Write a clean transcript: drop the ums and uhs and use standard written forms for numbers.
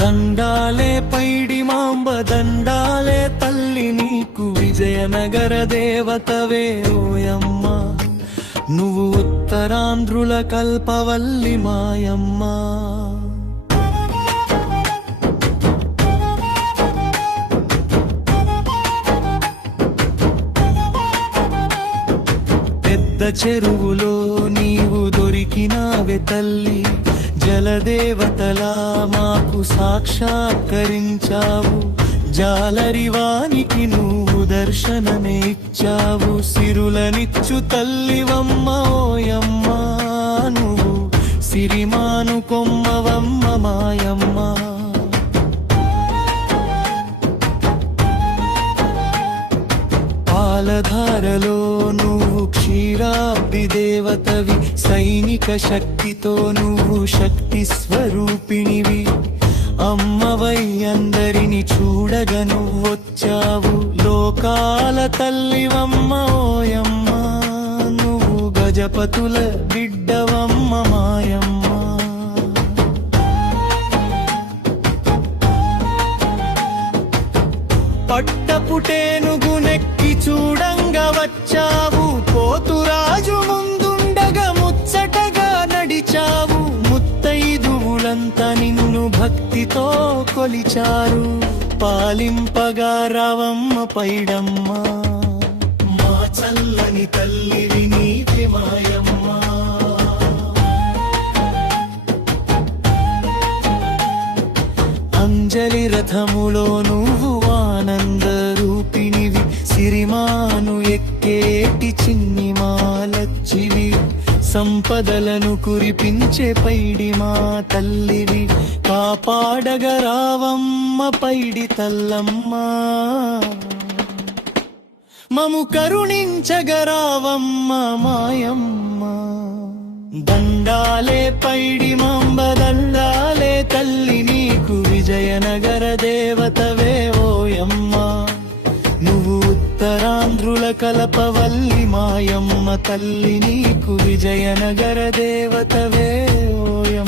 దండాలే పైడి mamba దండాలే తల్లి నీకు విజయనగర దేవతవే ఓయమ్మ నువ్వు ఉత్తరాంధ్రుల కల్పవల్లి మాయమ్మ. పెద్ద చెరువులో నీవు దొరికినావే తల్లి జలదేవతలా మాకు సాక్షాత్కరించావు. జాలరివానికి నువ్వు దర్శనమే ఇచ్చావు. సిరులనిచ్చు తల్లివమ్మ ఓయమ్మ నువ్వు సిరిమాను కొమ్మవమ్మ మాయమ్మ. పాలధారలో నువ్వు క్షీరాబ్ది దేవతవి. సైనిక శక్తితో నువ్వు శక్తి స్వరూపిణివి. అమ్మవై అందరిని చూడగా నువ్వొచ్చావు. లోకాల తల్లివమ్మ ఓయమ్మ నువ్వు గజపతుల బిడ్డవమ్మ మాయమ్మ. పట్టపుటేనుగు నెక్కి చూడంగా వచ్చావు. పోతురాజు ముందుండగా ముచ్చటగా నడిచావు. ముత్తైదువులంతా నిన్ను భక్తితో కొలిచారు. పాలింపగా రావమ్మ పైడమ్మ మా చల్లని తల్లివి నీవే మాయమ్మ. అంజలి రథములో నువ్వు ఆనంద రూపిణివి. సిరిమాను ఎక్కేటి చిన్ని మాలచ్చివి. సంపదలను కురిపించే పైడి మా తల్లివి. కాపాడగ రావమ్మ పైడి తల్లమ్మ మము కరుణించగ రావమ్మ మాయమ్మ. దండాలే పైడి మాంబ దండాలే తల్లి నీకు విజయనగర దేవతవే ఓయమ్మ నువ్వు ఉత్తరాంధ్రుల కలపవల్లి మాయమ్మ. తల్లి నీకు విజయనగర దేవతవే ఓయమ్మ.